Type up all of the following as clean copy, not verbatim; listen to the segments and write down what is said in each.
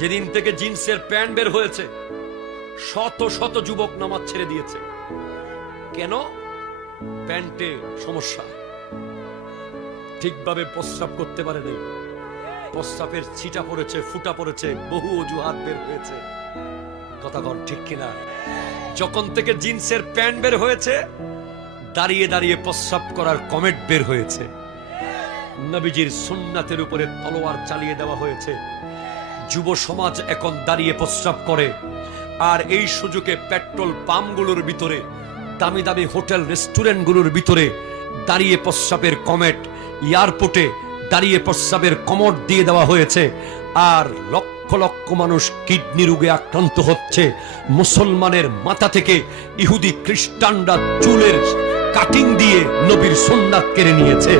যেদিন থেকে জিন্সের প্যান্ট বের হয়েছে শত শত যুবক নামাজ ছেড়ে দিয়েছে। কেন? প্যান্টে সমস্যা, ঠিকভাবে প্রস্রাব করতে পারে নাই, প্রস্রাবের ছিটা পড়েছে, ফুটা পড়েছে, বহু অজুহাত বের হয়েছে। কথা কর ঠিক কিনা? যখন থেকে জিন্সের প্যান্ট বের হয়েছে দাঁড়িয়ে দাঁড়িয়ে প্রস্রাব করার কমেন্ট বের হয়েছে। নবীজির সুন্নাতের উপরে তলোয়ার চালিয়ে দেওয়া হয়েছে। যুব সমাজ এখন দাঁড়িয়ে প্রস্রাব করে, আর এই সুযোগে পেট্রোল পাম্পগুলোর ভিতরে, দামি দামি হোটেল রেস্টুরেন্টগুলোর ভিতরে দাঁড়িয়ে প্রস্রাবের কমেট, এয়ারপোর্টে দাঁড়িয়ে প্রস্রাবের কমট দিয়ে দেওয়া হয়েছে। আর লক্ষ লক্ষ মানুষ কিডনি রোগে আক্রান্ত হচ্ছে। মুসলমানের মাথা থেকে ইহুদি খ্রিস্টানরা চুলের কাটিং দিয়ে নবীর সুন্নাত কেড়ে নিয়েছে,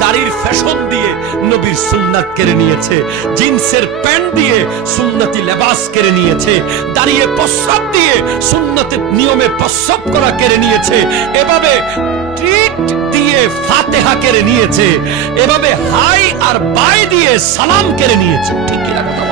দাড়ির ফ্যাশন দিয়ে নবীর সুন্নাত কেড়ে নিয়েছে, জিন্সের প্যান্ট দিয়ে সুন্নতি লেবাস কেড়ে নিয়েছে, দাঁড়িয়ে প্রস্রাব দিয়ে সুন্নতের নিয়মে প্রস্রাব করা কেড়ে নিয়েছে, এভাবে ট্রিট দিয়ে ফাতেহা কেড়ে নিয়েছে, এভাবে হাই আর বাই দিয়ে সালাম কেড়ে নিয়েছে। ঠিক কিনা কথা?